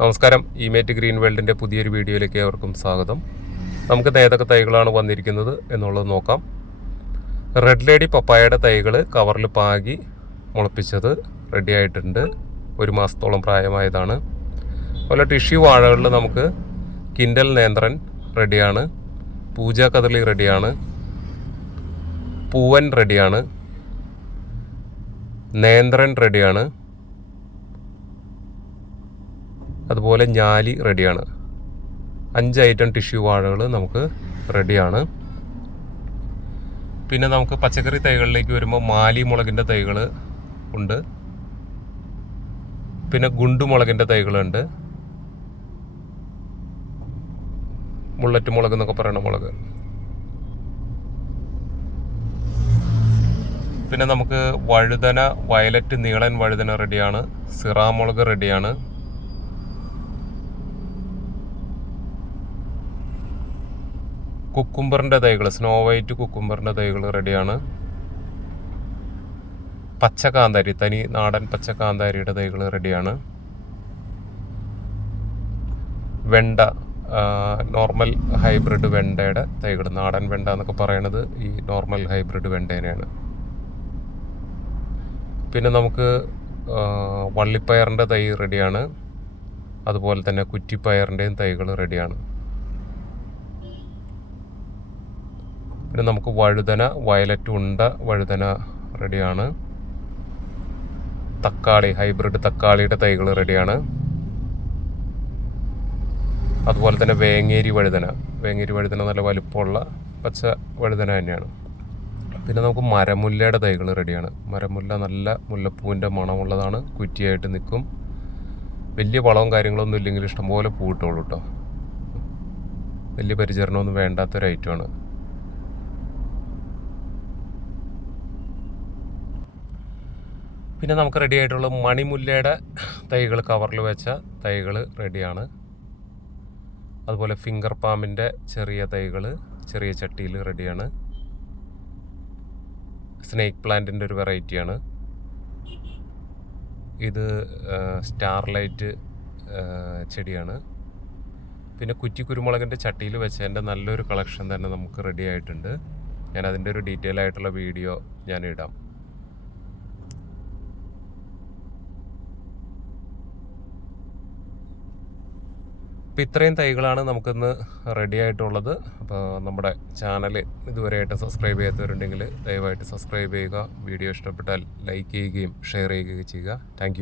നമസ്കാരം. ഇമേറ്റ് ഗ്രീൻ വേൾഡിന്റെ പുതിയൊരു വീഡിയോയിലേക്ക് ഏവർക്കും സ്വാഗതം. നമുക്ക് ഏതൊക്കെ തൈകളാണ് വന്നിരിക്കുന്നത് എന്നുള്ളത് നോക്കാം. റെഡ് ലേഡി പപ്പായയുടെ തൈകൾ കവറിൽ പാകി മുളപ്പിച്ചത് റെഡി ആയിട്ടുണ്ട്. ഒരു മാസത്തോളം പ്രായമായതാണ്. അതുപോലെ ടിഷ്യൂ വാഴകളിൽ നമുക്ക് കിൻഡൽ നേന്ത്രൻ റെഡിയാണ് പൂജ കദളി റെഡിയാണ് പൂവൻ റെഡിയാണ് നേന്ത്രൻ റെഡിയാണ് അതുപോലെ ഞാലി റെഡിയാണ്. അഞ്ച് ഐറ്റം ടിഷ്യൂ വാഴകൾ നമുക്ക് റെഡിയാണ്. പിന്നെ നമുക്ക് പച്ചക്കറി തൈകളിലേക്ക് വരുമ്പോൾ മാലി മുളകിന്റെ തൈകൾ ഉണ്ട്. പിന്നെ ഗുണ്ടുമുളകിന്റെ തൈകളുണ്ട് ബുള്ളറ്റ് മുളക് എന്നൊക്കെ പറയണ മുളക്. പിന്നെ നമുക്ക് വഴുതന വയലറ്റ് നീളൻ വഴുതന റെഡിയാണ്. സിറാമുളക് റെഡിയാണ്. കുക്കുംബറിന്റെ തൈകൾ സ്നോ വൈറ്റ് കുക്കുംബറിന്റെ തൈകൾ റെഡിയാണ്. പച്ച കാന്താരി തനി നാടൻ പച്ച കാന്താരിയുടെ തൈകൾ റെഡിയാണ്. വെണ്ട നോർമൽ ഹൈബ്രിഡ് വെണ്ടയുടെ തൈകൾ നാടൻ വെണ്ട എന്നൊക്കെ പറയണത് ഈ നോർമൽ ഹൈബ്രിഡ് വെണ്ടേനെയാണ്. പിന്നെ നമുക്ക് വള്ളിപ്പയറിന്റെ തൈ റെഡിയാണ്. അതുപോലെ തന്നെ കുറ്റിപ്പയറിന്റെയും തൈകൾ റെഡിയാണ്. പിന്നെ നമുക്ക് വഴുതന വയലറ്റ് ഉണ്ട വഴുതന റെഡിയാണ് തക്കാളി ഹൈബ്രിഡ് തക്കാളിയുടെ തൈകൾ റെഡിയാണ് അതുപോലെ തന്നെ വേങ്ങേരി വഴുതന. വേങ്ങേരി വഴുതന നല്ല വലുപ്പമുള്ള പച്ച വഴുതന തന്നെയാണ്. പിന്നെ നമുക്ക് മരമുല്ലയുടെ തൈകൾ റെഡിയാണ് മരമുല്ല നല്ല മുല്ലപ്പൂവിന്റെ മണമുള്ളതാണ്. കുറ്റിയായിട്ട് നിൽക്കും. വലിയ വളവും കാര്യങ്ങളൊന്നും ഇല്ലെങ്കിൽ ഇഷ്ടംപോലെ പൂവിട്ടോളൂ കേട്ടോ വലിയ പരിചരണമൊന്നും വേണ്ടാത്തൊരു ഐറ്റമാണ് പിന്നെ നമുക്ക് റെഡി ആയിട്ടുള്ള മണിമുല്ലയുടെ തൈകൾ കവറിൽ വെച്ച തൈകൾ റെഡിയാണ് അതുപോലെ ഫിംഗർ പാമ്പിന്റെ ചെറിയ തൈകൾ ചെറിയ ചട്ടിയിൽ റെഡിയാണ് സ്നേക്ക് പ്ലാന്റിന്റെ ഒരു വെറൈറ്റിയാണ് ഇത് സ്റ്റാർലൈറ്റ് ചെടിയാണ്. പിന്നെ കുറ്റി കുരുമുളകിന്റെ ചട്ടിയിൽ വെച്ചതിന്റെ നല്ലൊരു കളക്ഷൻ തന്നെ നമുക്ക് റെഡി ആയിട്ടുണ്ട്. ഞാൻ അതിന്റെ ഒരു ഡീറ്റെയിൽ ആയിട്ടുള്ള വീഡിയോ ഞാൻ ഇടാം. അപ്പോൾ ഇത്രയും തൈകളാണ് നമുക്കിന്ന് റെഡി ആയിട്ടുള്ളത്. അപ്പോൾ നമ്മുടെ ചാനൽ ഇതുവരെ ആയിട്ട് സബ്സ്ക്രൈബ് ചെയ്യാത്തവരുണ്ടെങ്കിൽ ദയവായിട്ട് സബ്സ്ക്രൈബ് ചെയ്യുക. വീഡിയോ ഇഷ്ടപ്പെട്ടാൽ ലൈക്ക് ചെയ്യുകയും ഷെയർ ചെയ്യുകയും ചെയ്യുക. താങ്ക്